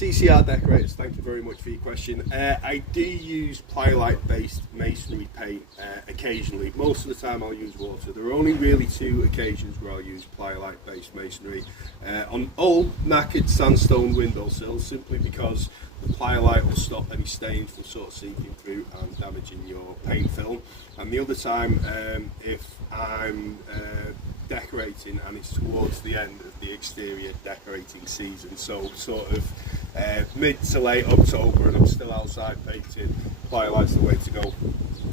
CCR decorators, thank you very much for your question. I do use pliolite based masonry paint occasionally. Most of the time I'll use water. There are only really two occasions where I'll use pliolite based masonry. On old knackered sandstone windowsills, simply because the pliolite will stop any stains from sort of seeping through and damaging your paint film. And the other time, if I'm decorating and it's towards the end of the exterior decorating season, so sort of mid to late October and I'm still outside painting, pliolite's the way to go.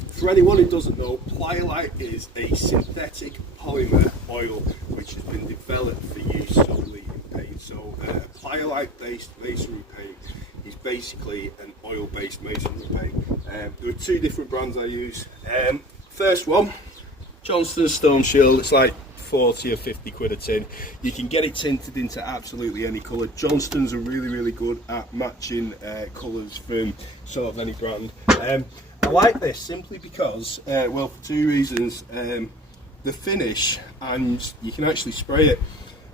For anyone who doesn't know, pliolite is a synthetic polymer oil which has been developed for use solely in paint. So pliolite based masonry paint is basically an oil based masonry paint. There are two different brands I use. First one, Johnston's Stone Shield. It's like 40 or 50 quid a tin. You can get it tinted into absolutely any colour. Johnston's are really good at matching colours from sort of any brand. I like this simply because, well, for two reasons. The finish, and you can actually spray it.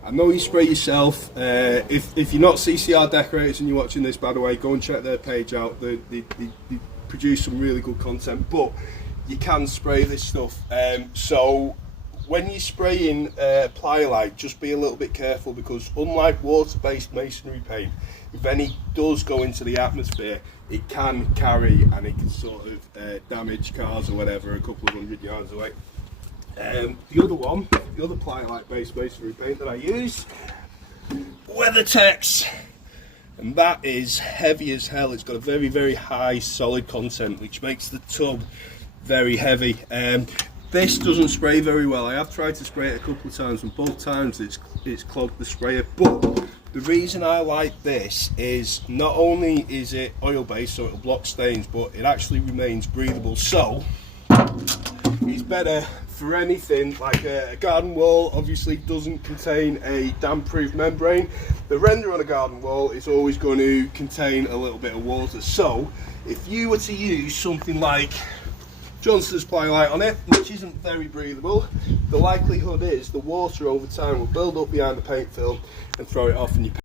I know you spray yourself. If you're not CCR decorators and you're watching this, by the way, go and check their page out. They produce some really good content, but you can spray this stuff. So when you're spraying pliolite, just be a little bit careful, because unlike water-based masonry paint, if any does go into the atmosphere, it can carry and it can sort of damage cars or whatever a couple of 100 yards away. The other pliolite based masonry paint that I use, Weathertech, and that is heavy as hell. It's got a very high solid content, which makes the tub very heavy. This doesn't spray very well. I have tried to spray it a couple of times, and both times it's clogged the sprayer. But the reason I like this is not only is it oil based, so it'll block stains, but it actually remains breathable. So it's better for anything like a garden wall. Obviously doesn't contain a damp proof membrane. The render on a garden wall is always going to contain a little bit of water. So if you were to use something like Johnston's pliolite on it, which isn't very breathable, the likelihood is the water over time will build up behind the paint film and throw it off, and you